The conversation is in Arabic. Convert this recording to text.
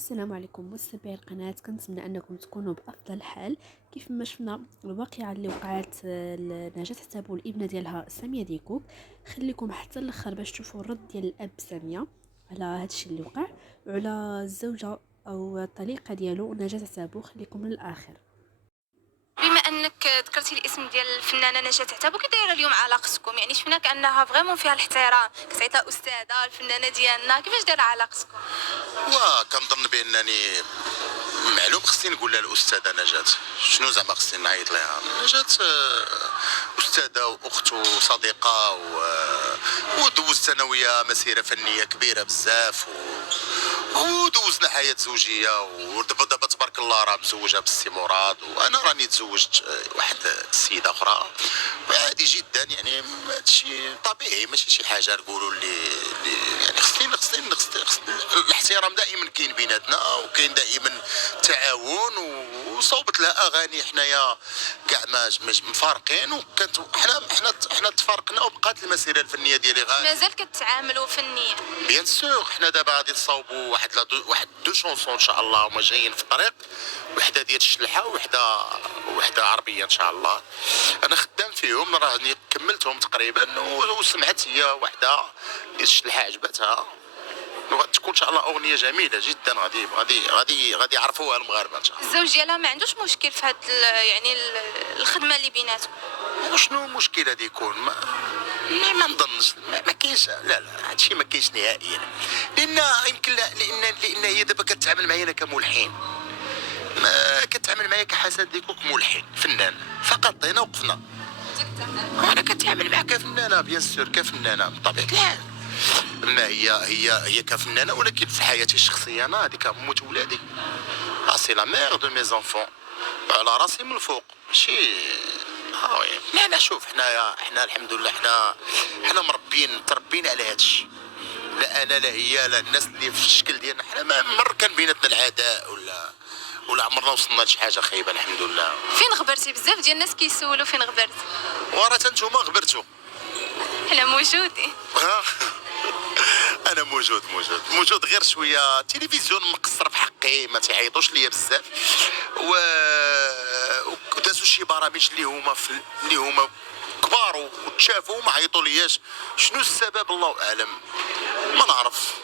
السلام عليكم متابعي القناة، كنتمنى أنكم تكونوا بأفضل حال. كيف ما شفنا الواقعة اللي وقعت لنجاة حتاب والابنة ديالها سامية ديكوك. خليكم حتى الاخر باش تشوفوا الرد ديال الاب سامية على هادشي اللي وقع، وعلى الزوجة او الطليقة ديالو نجاة حتابو. خليكم للآخر. بما انك ذكرتي الاسم ديال الفنانه نجاة عتابو، كي دايره اليوم علاقتكم؟ يعني شفنا كانها فريمون فيها الاحترام، كتعيطها استاذه الفنانه ديالنا، كيفاش دايره علاقتكم؟ وكنظن بانني معلوم خصني نقول لها الاستاذه نجاة. شنو زعما خصني نعيط لها؟ نجاة استاذه واخت وصديقه ودوزت انا وياها مسيره فنيه كبيره بزاف ودوزنا حياه زوجيه، ودابا تبارك الله راه مزوجه بالسي مراد، وانا راني تزوجت واحد السيده اخرى. عادي جدا، يعني هادشي طبيعي، ماشي شي حاجه نقولوا يعني خصني الاحترام دائما كاين بيناتنا، وكاين دائما تعاون. وصوبت لها اغاني حنايا كاع ما مفارقين، وكانت حنا تفارقنا وبقات المسيره الفنيه ديالي مازال كتعاملوا فنيا؟ بيان سور. حنا دابا غادي نصاوبوا واحد دو شونسون ان شاء الله، هما جايين في الطريق، وحده ديال الشلحه وحده عربيه ان شاء الله. انا خدام فيهم، راني كملتهم تقريبا، وسمعت هي وحده ديال الشلحه عجبتها، وغتكون ان شاء الله اغنيه جميله جدا. غادي يعرفوها المغاربه ان شاء الله. الزوج ديالها ما عندوش مشكل في هاد يعني الخدمه اللي بيناتكم؟ وشنو المشكل غادي يكون؟ ما نظنش، ما كاينش، لا هادشي ما كاينش نهائيا. لان يمكن لان هي دابا كتعامل معايا انا كملحن، ما كتعامل معايا كحسن ديكوك ملحن فنان فقط. هنا وقفنا. انا كتعامل معاك كفنانه بيان سور، كفنانه بطبيعه الحال. ما هي كفنانه، ولكن في حياتي الشخصيه انا هذيك موت ولادي، سي لا مير دو مي زونفون، على راسي من الفوق. ماشي وي. لا شوف، حنا الحمد لله، حنا تربينا على هادشي. لا انا لا هي لا الناس اللي في الشكل ديالنا، حنا ما مر كان بيناتنا العداء ولا عمرنا وصلنا لشي حاجه خايبه الحمد لله. فين غبرتي؟ بزاف ديال الناس كيسولوا فين غبرتي. وراه نتوما غبرتوا. حنا موجودين. انا موجود غير شويه تلفزيون مقصر في حقي، ما تعيطوش ليا بزاف. ودازوا شي برامج اللي هما كبار وتشافوا وما عيطوا لياش. شنو السبب؟ الله اعلم، ما نعرف.